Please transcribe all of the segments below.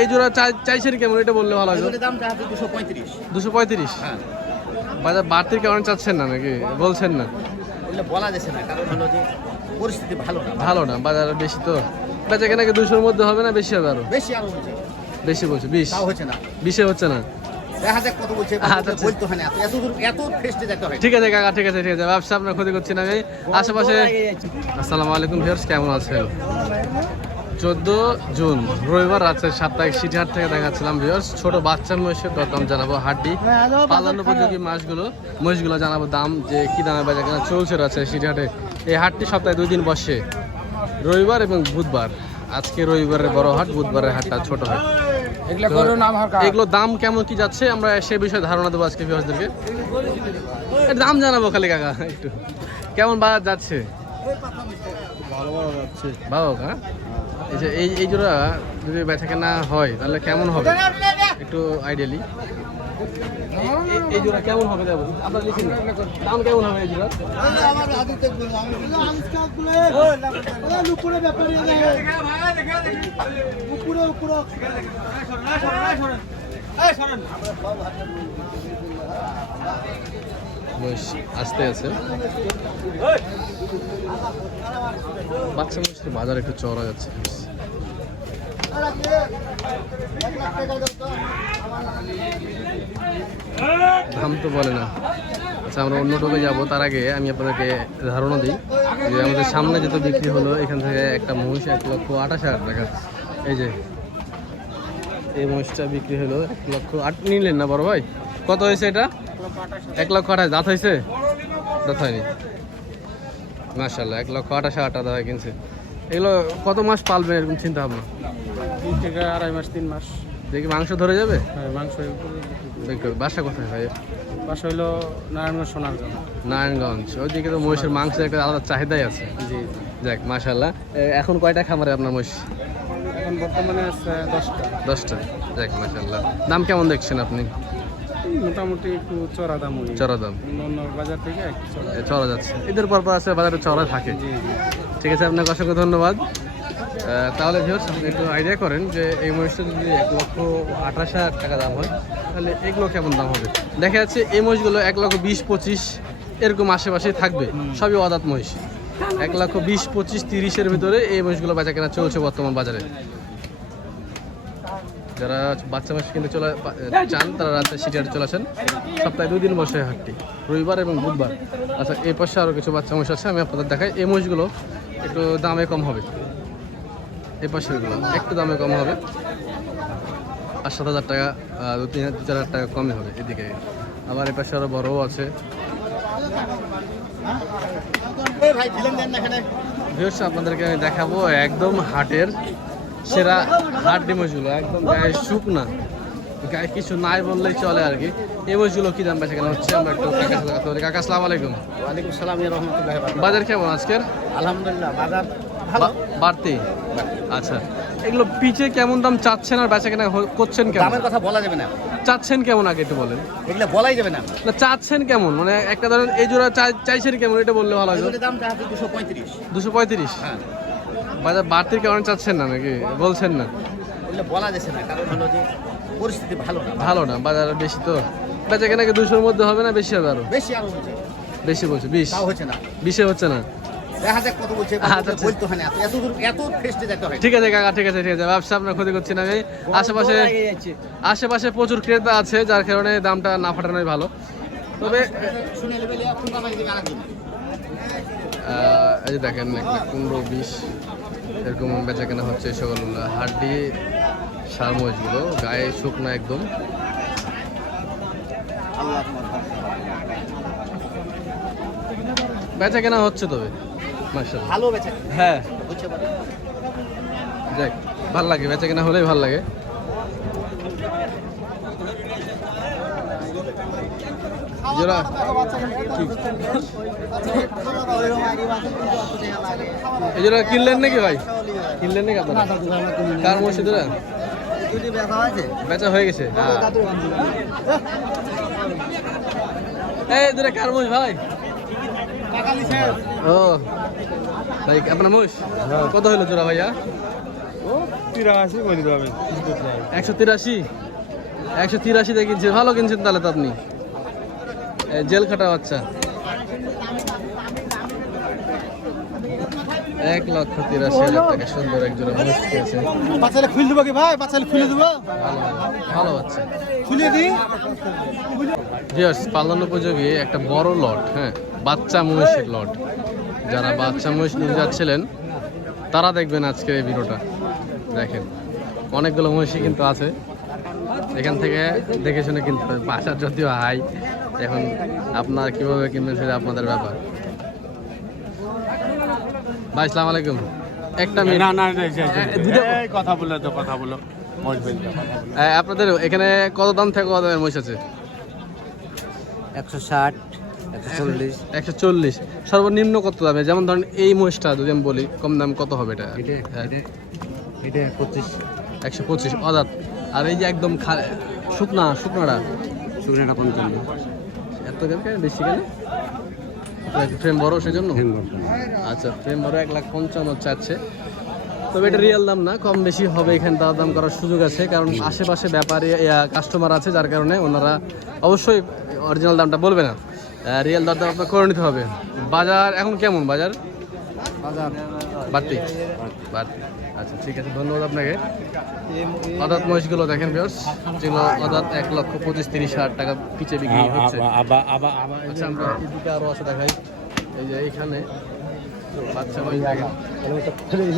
এই জোড়া চাইছেন কেমন এটা বললে ভালো হবে। দামটা আছে 235। 235? হ্যাঁ। বাজার বাড়তির কারণে চাচ্ছেন না নাকি বলছেন না? এগুলো বলা যাচ্ছে না, কারণ হলো যে পরিস্থিতি ভালো না, বাজার বেশি তো। বেচা কেনাকে 200-র মধ্যে হবে না বেশি হবে? আরো আরো বেশি বলছে। 20 তাও হচ্ছে না, 20-এ হচ্ছে না। দেখা যাক কত বলছে, বলতে হয় না, এত ফেস্টে যেতে হয়। ঠিক আছে কাকা, ঠিক আছে ব্যবসা আপনার ক্ষতি করছি না আমি। আশেপাশে আসসালামু আলাইকুম ভিউয়ার্স, কেমন আছেন? 14 জুন রবিবার রাতে সাপ্তাহিক সিটিহাট থেকে দেখাচ্ছিলাম ভিউয়ার্স। ছোট বাচ্চা মহিষের দরদাম জানাবো, হাড্ডি পালন উপযোগী মহিষগুলো জানাবো দাম, যে কি দামে বেচা কেনা চলছে আছে সিটিহাটে। এই হাটটি সপ্তাহে 2 দিন বসে, রবিবার এবং বুধবার। আজকে রবিবারের বড় হাট, বুধবারের হাটটা ছোট হাট। এগুলো দাম কেমন কি যাচ্ছে আমরা সে বিষয়ে ধারণা দেবো আজকে ভিউয়ার্সদেরকে। দাম জানাবো খালি কাকা, একটু কেমন বাজার যাচ্ছে? ভালো হ্যাঁ। এই জোড়া যদি বেচা কেনা হয় তাহলে কেমন হবে একটু আইডিয়ালি? এই জোড়া কেমন হবে দেবো আপনারা লিখুন, দাম কেমন হবে এই জোড়া? আসতে আছে বাচ্চা মহিষের বাজার একটু চড়া যাচ্ছে। দাম তো বলে না। আচ্ছা আমরা অন্য টোকে যাবো, তার আগে আমি আপনাদেরকে ধারণা দিই যে আমাদের সামনে যেটা বিক্রি হলো এখান থেকে একটা মহিষ 1,28,000 টাকা। এই যে এই মহিষটা বিক্রি হলো 1,08,000 নিলেন না বড় ভাই? কত হয়েছে এটা? 1,28,000 দাঁত হয়েছে? দাঁত হয়নি মাশাআল্লাহ, 1,28,000 টাকা দাদা কিনছে। এগুলো কত মাস পালবেন এরকম চিন্তা ভাবনা? 2 থেকে 2.5 মাস 3 মাস দেখি মাংস ধরে যাবে। হ্যাঁ, মাংস। বাসা কোথায় ভাই? বাসা হইলো নারায়ণগঞ্জ, সোনারগঞ্জ। নারায়ণগঞ্জ, ওইদিকে তো মহিষের মাংসের একটা আলাদা চাহিদাই আছে। জি। যাক মাশাআল্লাহ। এখন কয়টা খামারে আপনার মহিষ? এখন বর্তমানে আছে 10টা। যাক মাশাআল্লাহ। দাম কেমন দেখছেন আপনি? মোটামুটি একটু চড়া দাম। অন্য বাজার থেকে একটু চড়া যাচ্ছে, ঈদের পর আছে বাজারে চড়া থাকে। জি। ঠিক আছে, আপনাকে অসংখ্য ধন্যবাদ। তাহলে ভিউয়ার্স আপনি একটু আইডিয়া করেন যে এই মহিষটা যদি 1,28,000 টাকা দাম হয় তাহলে এগুলো কেমন দাম হবে। দেখা যাচ্ছে এই মহিষগুলো 1,20,25 এরকম আশেপাশেই থাকবে, সবই অদাঁত মহিষ। 1,20,25,30-এর ভিতরে এই মহিষগুলো বেচা কেনা চলছে বর্তমান বাজারে। যারা বাচ্চা মহিষ কিনতে চান তারা রাতে সিটিহাটে চলে আসেন। সপ্তাহে 2 দিন বসে হাটটি, রবিবার এবং বুধবার। আচ্ছা এই পাশে আরও কিছু বাচ্চা মহিষ আছে, আমি আপনাদের দেখাই। এই মহিষগুলো একটু দামে কম হবে, এই পাশেরগুলো একটু দামে কম হবে, 5-7 হাজার টাকা, 2-4 হাজার টাকা কমই হবে এদিকে। আবার এই পাশে আরও বড়ও আছে। ভিউয়ার্স আপনাদেরকে আমি দেখাবো একদম হাটের সেরা হাড্ডি মহিষগুলো, একদম গায়ে শুকনা, গায়ে কিছু নাই বললেই চলে আর কি। এই মহিষগুলো কি দাম বেচা কেনা হচ্ছে আমরা একটু কাকার সাথে কথা বলি। কাকা আসসালামু আলাইকুম। ওয়ালাইকুম আসসালাম রাহমাতুল্লাহি ওয়া বারাকাতুহু। বাজার কেমন আজকের? আলহামদুলিল্লাহ বাজার ভালো, বাড়তি। আচ্ছা এগুলো পিচে কেমন দাম চাচ্ছেন আর বেচা কেনা করছেন কেমন? দামের কথা বলা যাবে না। চাচ্ছেন কেমন আগে একটু বলেন। এগুলো বলাই যাবে না। না চাচ্ছেন কেমন, মানে একটা ধরেন এই জোড়া চাইছেন কেমন এটা বললে ভালো হবে। দামটা আছে 235। 235? হ্যাঁ। বাজার বাড়তির কারণে চাচ্ছেন না নাকি বলছেন না? এগুলো বলা যাচ্ছে না, কারণ হলো যে পরিস্থিতি ভালো না, বাজার বেশি তো। বেচা কেনাকে 200-র মধ্যে হবে না বেশি হবে? আরো বেশি বলছে। 20 তাও হচ্ছে না, 20-এ হচ্ছে না। দেখা যাক কত বলছে, বলতে হয় না, এত ফেস্টে যেতে হয়। ঠিক আছে কাকা, ঠিক আছে ব্যবসা আপনার ক্ষতি করছি না আমি। আশেপাশে প্রচুর ক্রেতা আছে, যার কারণে দামটা না ফাটানোই ভালো। তবে এই যে দেখেন 15-20 এরকম বেচা কেনা হচ্ছে সকল হাড্ডি সার মহিষগুলো, গায়ে শুকনো একদম। বেচা কেনা হচ্ছে তবে মাশাআল্লাহ ভালো বেচা। হ্যাঁ দেখ ভাল লাগে, বেচা কেনা হলেই ভাল লাগে। এই জোড়া কিনলেন নাকি ভাই? কিনলেন নাকি আপনারা? কার মহিষ জোড়া? বেচা হয়ে গেছে। এই জোড়া কার মহিষ ভাই? ও ভাই আপনার মহিষ কত হলো জোড়া ভাইয়া? 183 বলি হবে 183 183 দিয়ে কিনছেন, ভালো কিনছেন তাহলে তো আপনি। জেল খাটা বাচ্চা 1,83,000 টাকা সুন্দর এক জোড়া মহিষ কিনেছে। বাচ্চাটা খুলে দেবো কি ভাই? বাচ্চাটা খুলে দেবো? ভালো বাচ্চা খুলে দিই। ভিউয়ার্স, পালন উপযোগী একটা বড় লট, হ্যাঁ, বাচ্চা মহিষের লট। যারা বাচ্চা মহিষ নিয়ে যাচ্ছিলেন তারা দেখবেন আজকের এই ভিডিওটা। দেখেন অনেকগুলো মহিষই কিন্তু আছে, এখান থেকে দেখে শুনে কিনতে হবে। বাজার যদিও হাই, এখন আপনার কিভাবে কিনবেন সেটা আপনাদের ব্যাপার। ভাই আসসালামু আলাইকুম। একটা মিনিট, কথা বলে তো কথা বলো। আপনাদের এখানে কত দাম থেকে কত দামের মহিষ আছে? 160, 140। 140। সর্বনিম্ন কত দামে? যেমন ধরেন এই মহিষটা যদি আমি বলি কম দাম কত হবে এটা? এটা 25। 125 অদাত। আর এই যে একদম শুকনাটা শুকনাটা 55। এত কেন বেশি কেন? ফ্রেম বড় সেজন্য? আচ্ছা, ফ্রেম বড় 1,55,000 চাচ্ছে। তবে এটা রিয়েল দাম না, কম বেশি হবে, এখানে দাম করার সুযোগ আছে, কারণ আশেপাশে ব্যাপারে কাস্টমার আছে, যার কারণে ওনারা অবশ্যই অরিজিনাল দামটা বলবে না, রিয়েল দাম আপনার করে নিতে হবে। বাজার এখন কেমন? বাজার বাড়তি বাড়তি। আচ্ছা ঠিক আছে, ধন্যবাদ আপনাকে। অদাত মহিষগুলো দেখেন ভিউয়ার্স, যেগুলো অদাত 1,25,000-30,000 টাকা পিছে বিক্রি হচ্ছে। আচ্ছা, আমরা এদিকে আরও আছে দেখাই। এই যে এইখানে বাচ্চা মহিষ দেখেন, বাচ্চা মহিষ।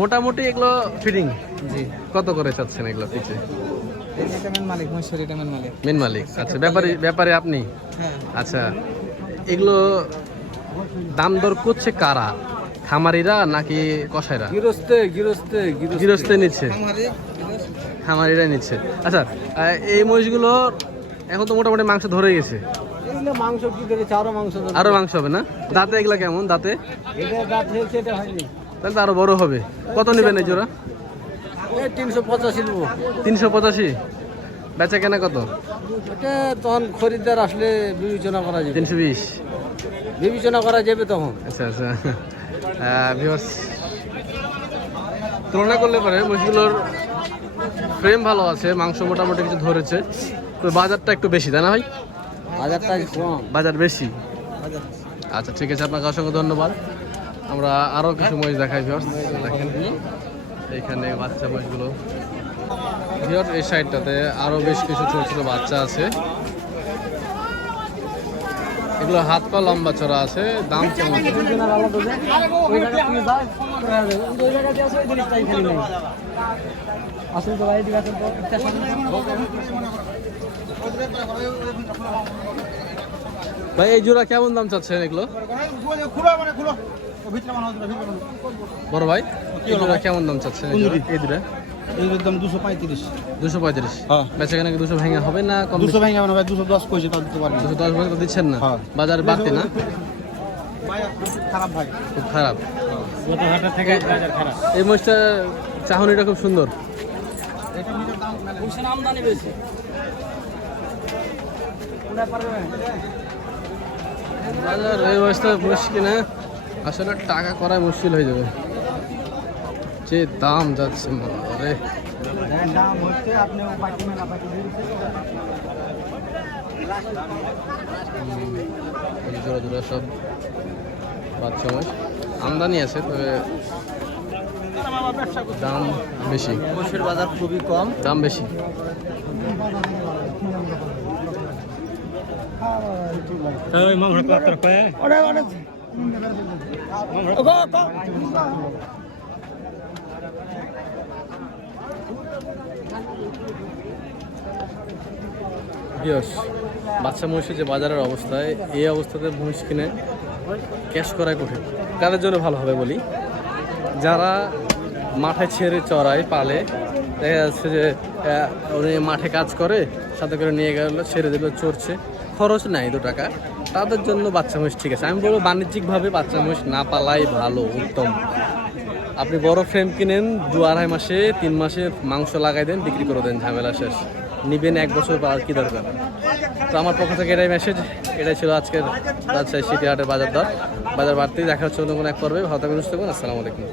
মোটামুটি এগুলো ফিটিং জি কত করে চাচ্ছেন এগুলো পিছে? মেন মালিক। আচ্ছা, ব্যাপারে আপনি? আচ্ছা, এগুলো দাম দর করছে কারা? খামারিরা নাকি কসাইরা? গৃহস্থে নিচ্ছে, খামারিরা নিচ্ছে। আচ্ছা, এই মহিষগুলো এখন তো মোটামুটি মাংস ধরে গেছে। মাংস কি ধরেছে? আরো মাংস হবে না? দাঁতে এগুলা কেমন? দাঁতে তাহলে তো আরো বড় হবে। কত নেবেন এই জোড়া? 385 নেবো। 385। বেচা কেনা কত? এটা তখন খরিদ্দার আসলে বিবেচনা করা যাবে। 320 বিবেচনা করা যাবে তখন। আচ্ছা আচ্ছা। ভিউয়ার্স, তুলনা করলে পরে মহিষগুলোর ফ্রেম ভালো আছে, মাংস মোটামুটি কিছু ধরেছে, তো বাজারটা একটু বেশি, তাই না ভাই? বাজারটা কম। বাজার বেশি। আচ্ছা ঠিক আছে, আপনাকে অসংখ্য ধন্যবাদ। আমরা আরও কিছু মহিষ দেখাই ভিউয়ার্স। দেখেন এইখানে বাচ্চা মহিষগুলো ভিউয়ার্স, এই সাইডটাতে আরও বেশ কিছু ছোট ছোট বাচ্চা আছে। এগুলো হাত পা লম্বা চড়া আছে। দাম কেমন? ভাই এই জোড়া কেমন দাম চাচ্ছেন এগুলো? বড় ভাই, এই জোড়া কেমন দাম চাচ্ছেন? এই দুটা এই দাম 235। 235। হ্যাঁ। বেচা কেনা কি 200 ভেঙে হবে না কম? 200 ভেঙে ভাই 210 কইছে, তাও দিতে পারবি। 210 বলে তো দিচ্ছেন না? হ্যাঁ। বাজার বাড়তি না? ভাই খারাপ ভাই, খুব খারাপ। গত হাটের থেকে বাজার খারাপ। এই মহিষটা চাহনিটা খুব সুন্দর। এটা নিজের দাম আমদানি বেশি। বাজার এই মহিষটা মুশকিল না, আসলে টাকা করাই মুশকিল হয়ে যাবে, যে দাম যাচ্ছে রে। দাম হচ্ছে আপনি পাইতে না পাইতে জোড়া জোড়া সব বাচ্চা মহিষ আমদানি আছে, তবে দাম বেশি। মহিষের বাজার খুবই কম, দাম বেশি। বাচ্চা মহিষের যে বাজারের অবস্থায়, এই অবস্থাতে মহিষ কিনে ক্যাশ করাই কঠিন। কাদের জন্য ভালো হবে বলি? যারা মাঠে ছেড়ে চড়ায় পালে, দেখা যাচ্ছে যে উনি মাঠে কাজ করে, সাথে করে নিয়ে গেল, ছেড়ে দিল, চড়ছে, খরচ নাই 2 টাকা, তাদের জন্য বাচ্চা মহিষ ঠিক আছে। আমি বলবো বাণিজ্যিকভাবে বাচ্চা মহিষ না পালাই ভালো, উত্তম। আপনি বড় ফ্রেম কিনেন, 2-2.5 মাসে 3 মাসে মাংস লাগাই দেন, বিক্রি করে দেন, ঝামেলা শেষ। নিবেন 1 বছর বা আর কি দরকার। তো আমার পক্ষ থেকে এটাই মেসেজ, এটাই ছিল আজকের রাজশাহী সিটি হাটের বাজার দর। বাজার বাড়তেই দেখা হচ্ছে অন্য কোনো এক পর্বে। ভালো থাকবেন, সুস্থ থাকবেন। আসসালামু আলাইকুম।